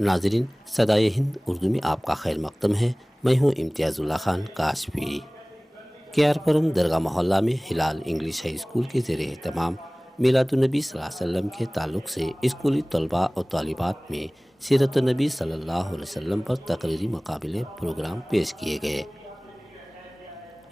नाज़रीन, सदाए हिंद उर्दू में आपका खैर मकदम है। मैं हूँ इम्तियाज़ुल्लाह खान काशफी। केआरपुरम दरगाह मोहल्ला में हिलाल इंग्लिश हाई स्कूल के ज़ेरे एहतमाम मिलादुन्नबी सल्लल्लाहु अलैहि वसल्लम के ताल्लुक़ से स्कूली तलबा और तालिबात में सीरत नबी सल्लल्लाहु अलैहि वसल्लम पर तकरीरी मुकाबले प्रोग्राम पेश किए गए।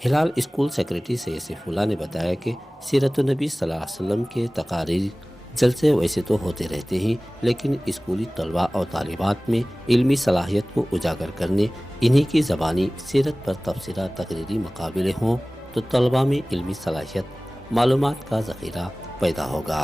हिलाल स्कूल सेक्रेटरी सैयद ने बताया कि सीरत नबी सल्लल्लाहु अलैहि वसल्लम के तकारीर जलसे वैसे तो होते रहते हैं, लेकिन स्कूली तलबा और तालिबात में इल्मी सलाहियत को उजागर करने इन्हीं की ज़बानी सीरत पर तबसरा तकरीरी मुकाबले हों तो तलबा में इल्मी सलाहियत मालूमात का ज़ख़ीरा पैदा होगा।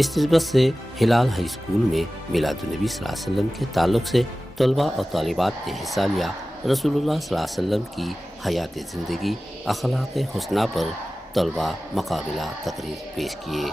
इस निस्बत से हिलाल हाई स्कूल में मिलादुन्नबी सल्लल्लाहु अलैहि वसल्लम के ताल्लुक़ से तलबा और तालिबात ने हिस्सा लिया। रसूलुल्लाह सल्लल्लाहु अलैहि वसल्लम की हयात ज़िंदगी अखलाक़ हुस्ना पर तलबा मुकाबला तकरीर पेश किए।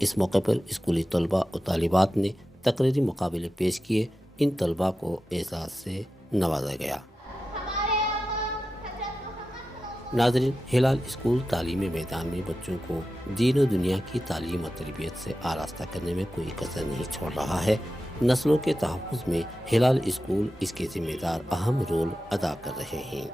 इस मौके पर स्कूली तलबा और तालिबात ने तकरीरी मुकाबले पेश किए। इन तलबा को एजाज़ से नवाजा गया। नाज़रीन, हिलाल स्कूल तालीमी मैदान में बच्चों को दीन और दुनिया की तालीम और तरबियत से आरास्ता करने में कोई कसर नहीं छोड़ रहा है। नस्लों के तहफ़्फ़ुज़ में हिलाल स्कूल इसके ज़िम्मेदार अहम रोल अदा कर रहे हैं।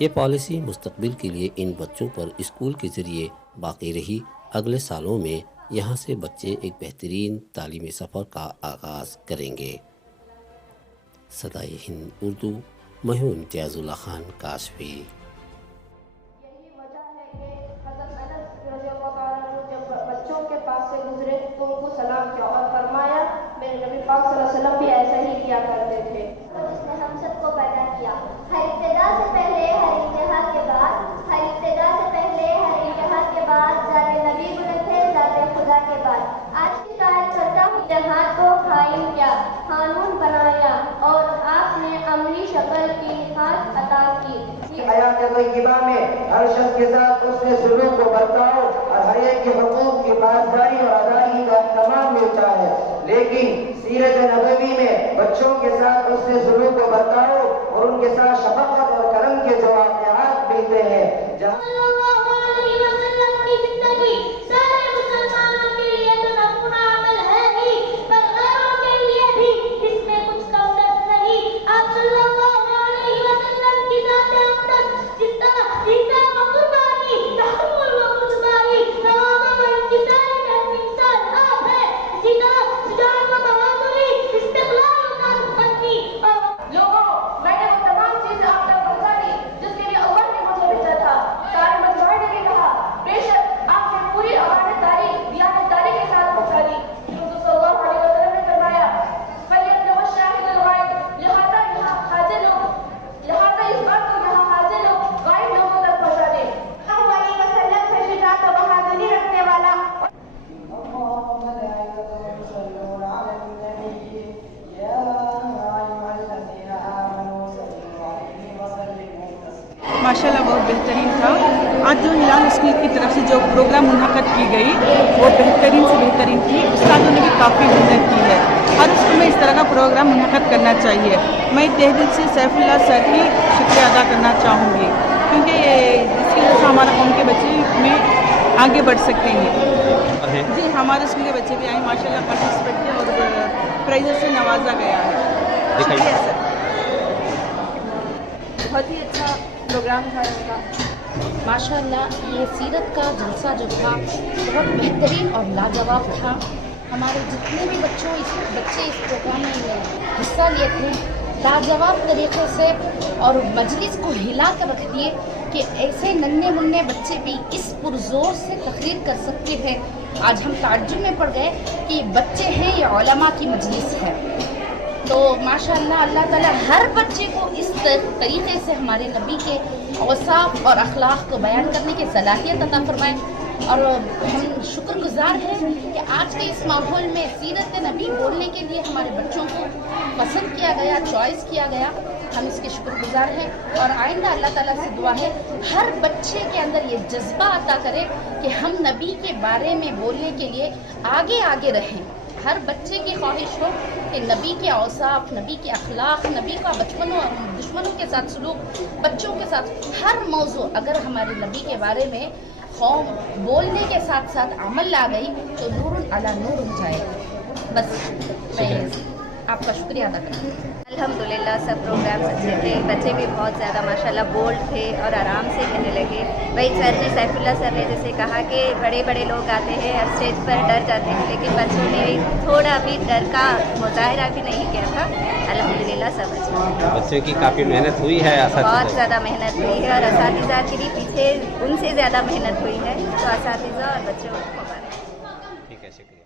ये पॉलिसी मुस्तक़बिल के लिए इन बच्चों पर स्कूल के ज़रिए बाकी रही। अगले सालों में यहाँ से बच्चे एक बेहतरीन तालीमी सफ़र का आगाज़ करेंगे। सदाए हिंद उर्दू, मैं हूँ इम्तियाज़ुल्लाह खान काशफी। यही वजह है कि हज़रत अनस रज़ियल्लाहु अन्हु जब बच्चों के पास से गुजरे तो उनको सलाम किया और फरमाया, मेरे नबी पाक सल्लल्लाहु अलैहि वसल्लम भी ऐसा ही किया करते थे। जिसने हम सबको पैदा किया, हर इब्तिदा से पहले हर इंतहा के बाद, हर इब्तिदा से पहले हर इंतहा के बाद ज़ाते नबी बुने थे, ज़ाते खुदा के बाद। आज की तारीख करता हूँ जहां को कायम किया, कानून बनाया और आपने अमली शक्ल की निखात अता की। आयात तय्यबा में हर शख्स के साथ उसने सुलूक को बरताओ और हर एक के हुकूक की पासदारी और अदायगी का तमाम मिलता है, लेकिन सीरत नबवी में बच्चों के साथ उसने सुलूक को बरताओ और उनके साथ शफकत और करम के जो वाक़यात मिलते हैं। माशाल्लाह बहुत बेहतरीन था। आज जो हिलाल स्कूल की तरफ से जो प्रोग्राम मुनक़द की गई वो बेहतरीन से बेहतरीन थी। उस्तादों ने भी काफ़ी मेहनत की है। हर स्कूल में इस तरह का प्रोग्राम मुनक़द करना चाहिए। मैं तहे दिल से सैफुल्लाह सर की शुक्रिया अदा करना चाहूँगी, क्योंकि इसकी वजह से हमारा कौम के बच्चे में आगे बढ़ सकते हैं। जी, हमारे स्कूल के बच्चे भी आए माशाल्लाह, पार्टिसिपेट किया और प्राइज़ से नवाजा गया है। शुक्रिया सर, बहुत ही अच्छा प्रोग्राम था इनका। माशाल्लाह ये सीरत का जलसा जो था बहुत बेहतरीन और लाजवाब था। हमारे जितने भी बच्चे इस प्रोग्राम में हिस्सा लिए थे लाजवाब तरीके से और मजलिस को हिला कर रख दिए कि ऐसे नन्हे मुन्ने बच्चे भी इस पुरजोर से तकरीर कर सकते हैं। आज हम ताज्जुब में पड़ गए कि बच्चे हैं या उलमा की मजलिस है। तो माशाअल्लाह अल्लाह ताला हर बच्चे को इस तरीके से हमारे नबी के औसाफ और अखलाक को बयान करने की सलाहियत अता फरमाए। और हम शुक्रगुजार हैं कि आज के इस माहौल में सीरत नबी बोलने के लिए हमारे बच्चों को पसंद किया गया, चॉइस किया गया। हम इसके शुक्रगुजार हैं और आइंदा अल्लाह ताला से दुआ है हर बच्चे के अंदर ये जज्बा अता करे कि हम नबी के बारे में बोलने के लिए आगे आगे रहें। हर बच्चे की ख्वाहिश हो कि नबी के औसाफ, नबी के अखलाक, नबी का बचपनों और दुश्मनों के साथ सलूक, बच्चों के साथ हर मौजू अगर हमारे नबी के बारे में कौम बोलने के साथ साथ अमल आ गई तो नूरुन अला नूर हो जाएगा। बस मैं आपका शुक्रिया अदा करती हूँ। अल्हम्दुलिल्लाह सब प्रोग्राम्स अच्छे थे, बच्चे भी बहुत ज़्यादा माशाल्लाह बोल्ड थे और आराम से कहने लगे। वही सर ने सैफुल्लाह सर ने जैसे कहा कि बड़े बड़े लोग आते हैं अब स्टेज पर डर जाते हैं, लेकिन बच्चों ने थोड़ा भी डर का मुजाहरा भी नहीं किया था। अल्हम्दुलिल्लाह सब अच्छे। बच्चों की काफ़ी मेहनत हुई है, बहुत ज़्यादा मेहनत हुई है और असातिज़ा के लिए पीछे उनसे ज़्यादा मेहनत हुई है, तो असातिज़ा और बच्चों को मुबारक। ठीक है, शुक्रिया।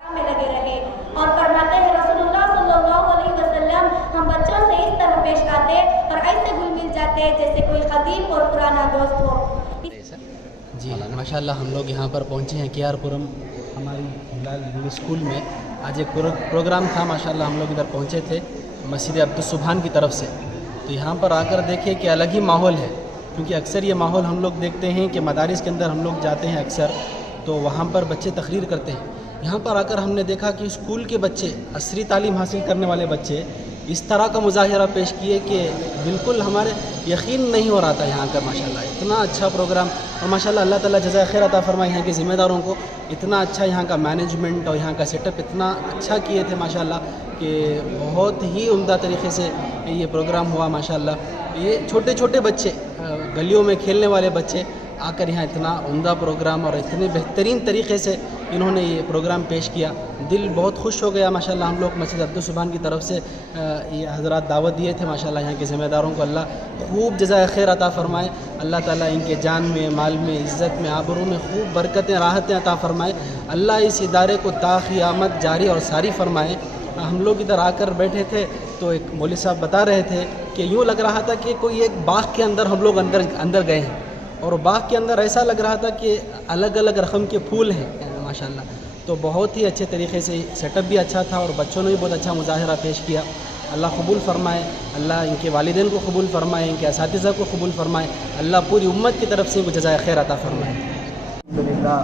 में लगे रहे और फरमाते हैं रसूलुल्लाह सल्लल्लाहु अलैहि वसल्लम हम बच्चों से इस तरह पेश आते और ऐसे घुल मिल जाते जैसे कोई कदीम और पुराना दोस्त हो। जी माशाल्लाह हम लोग यहाँ पर पहुँचे हैं KR-पुरम हमारी हिलाल इंग्लिश स्कूल में। आज एक प्रोग्राम था माशाल्लाह, हम लोग इधर पहुँचे थे मस्जिद अब्दुस्सुबहान की तरफ से। तो यहाँ पर आकर देखे कि अलग ही माहौल है, क्योंकि अक्सर ये माहौल हम लोग देखते हैं कि मदारिस के अंदर हम लोग जाते हैं अक्सर, तो वहाँ पर बच्चे तकरीर करते हैं। यहाँ पर आकर हमने देखा कि स्कूल के बच्चे, असरी तालीम हासिल करने वाले बच्चे इस तरह का मुजाहिरा पेश किए कि बिल्कुल हमारे यकीन नहीं हो रहा था यहाँ का। माशाल्लाह इतना अच्छा प्रोग्राम और माशाल्लाह अल्लाह ताला जज़ाए खैर अता फरमाए यहाँ के ज़िम्मेदारों को। इतना अच्छा यहाँ का मैनेजमेंट और यहाँ का सेटअप इतना अच्छा किए थे माशाल्लाह कि बहुत ही उम्दा तरीके से ये प्रोग्राम हुआ माशाल्लाह। ये छोटे छोटे बच्चे, गलियों में खेलने वाले बच्चे आकर यहाँ इतना उम्दा प्रोग्राम और इतने बेहतरीन तरीके से इन्होंने ये प्रोग्राम पेश किया। दिल बहुत खुश हो गया माशाल्लाह। हम लोग मस्जिद अब्दुस्सुबहान की तरफ से ये हज़रात दावत दिए थे माशाल्लाह। यहाँ के ज़िम्मेदारों को अल्लाह खूब जज़ाए खैर अता फरमाए। अल्लाह ताला इनके जान में, माल में, इज़्ज़त में, आबरू में खूब बरकतें, राहतें अता फरमाए। अल्लाह इस इदारे को ता क़यामत जारी और सारी फरमाए। हम लोग इधर आकर बैठे थे तो एक मौलवी साहब बता रहे थे कि यूँ लग रहा था कि कोई एक बाग के अंदर हम लोग अंदर गए हैं, और बाग के अंदर ऐसा लग रहा था कि अलग अलग रकम के फूल हैं माशाल्लाह। तो बहुत ही अच्छे तरीके से सेटअप भी अच्छा था और बच्चों ने भी बहुत अच्छा मुजाहिरा पेश किया। अल्लाह कबूल फरमाए, अल्लाह इनके वालिदैन को कबूल फरमाए, इनके असातिज़ा को कबूल फरमाए, अल्लाह पूरी उम्मत की तरफ से इनको जज़ाए खैर अता फरमाए। अल्हम्दुलिल्लाह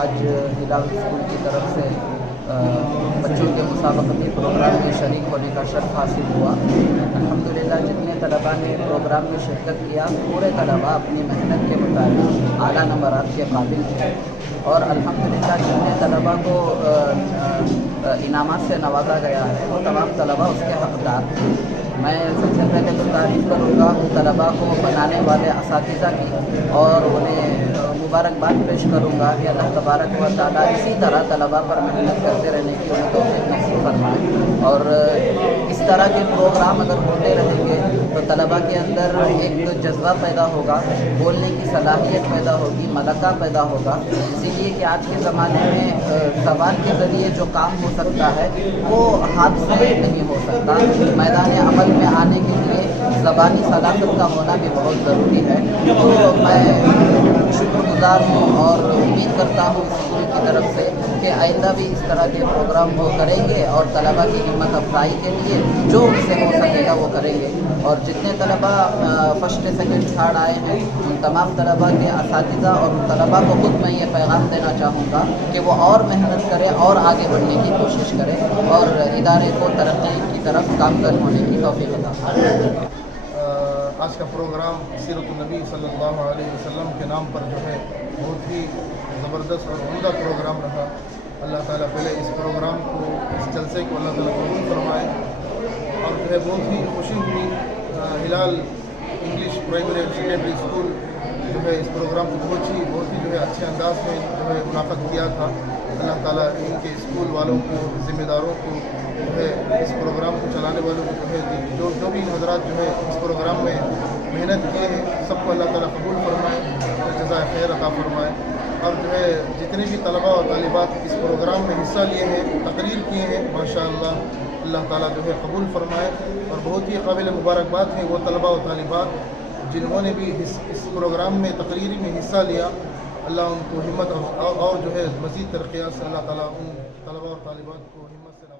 आज हिलाल स्कूल की तरफ से बच्चों के मुसाबकती प्रोग्राम में शरीक होने का शर्फ हासिल हुआ। अल्हम्दुलिल्लाह जितने तलबा ने प्रोग्राम में शिरकत किया, पूरे तलबा अपनी मेहनत के मुताबिक आला नंबरात के काबिल थे। और अल्हम्दुलिल्लाह जितने तलबा को इनामात से नवाजा गया है वो तमाम तलबा उसके हकदार थे। मैं सबसे पहले तो तारीफ़ करूँगा तलबा को बनाने वाले असातिज़ा की और उन्हें मुबारकबाद पेश करूँगा कि अल्लाह तबारक व तआला इसी तरह तलबा पर मेहनत करते रहने की उन्हें तौफ़ीक़ नसीब फरमाए। और इस तरह के प्रोग्राम अगर होते रहेंगे तो तलबा के अंदर एक जज्बा पैदा होगा, बोलने की सलाहियत पैदा होगी, मलका पैदा होगा। इसीलिए कि आज के ज़माने में ज़बान के ज़रिए जो काम हो सकता है वो हाथ से नहीं हो सकता। मैदान अमल में आने के लिए ज़बानी सलाहियत का होना भी बहुत ज़रूरी है। तो मैं शुक्रगुजार हूँ और उम्मीद करता हूँ स्कूल की तरफ से कि आइंदा भी इस तरह के प्रोग्राम वो करेंगे और तलबा की हिम्मत अफजाई के लिए जो उनसे हो सकेगा वो करेंगे। और जितने तलबा फर्स्ट सेकंड थर्ड आए हैं उन तमाम तलबा के असातिज़ा और उन तलबा को खुद मैं ये पैगाम देना चाहूँगा कि वो और मेहनत करें और आगे बढ़ने की कोशिश करें और इदारे को तरक्की की तरफ कामज़द होने की तौफ़ीक़ अता फरमाए। आज का प्रोग्राम सीरत नबी सल्लल्लाहु अलैहि वसल्लम के नाम पर जो है बहुत ही ज़बरदस्त और उम्दा प्रोग्राम रहा। अल्लाह ताला पहले इस प्रोग्राम को, इस जलसे को अल्लाह ताला कबूल फरमाए। और जो है बहुत ही खुशी हुई Hilal English primary and secondary school जो है इस प्रोग्राम को बहुत ही जो है अच्छे अंदाज में जो है मुनाक़द किया था। अल्लाह ताला इनके स्कूल वालों को, ज़िम्मेदारों को जो है इस प्रोग्राम को चलाने वालों को जो है जो भी हज़रात जो है इस प्रोग्राम में मेहनत किए हैं सबको अल्लाह ताला कबूल फरमाए और जज़ाए खैर अता फरमाए। और जो है जितने भी तलबा और तालिबात इस प्रोग्राम में हिस्सा लिए हैं, तकरीर किए हैं, माशाअल्लाह अल्लाह ताला जो है कबूल फरमाए। और बहुत ही काबिल मुबारकबाद हैं वो तलबा और तालिबात जिन्होंने भी इस प्रोग्राम में तकरीरी में हिस्सा लिया। अल्लाह उनको हिम्मत और जो है मज़ीद तरक्यात से अल्लाह ताला उन तलबा और तालिबात को हिम्मत से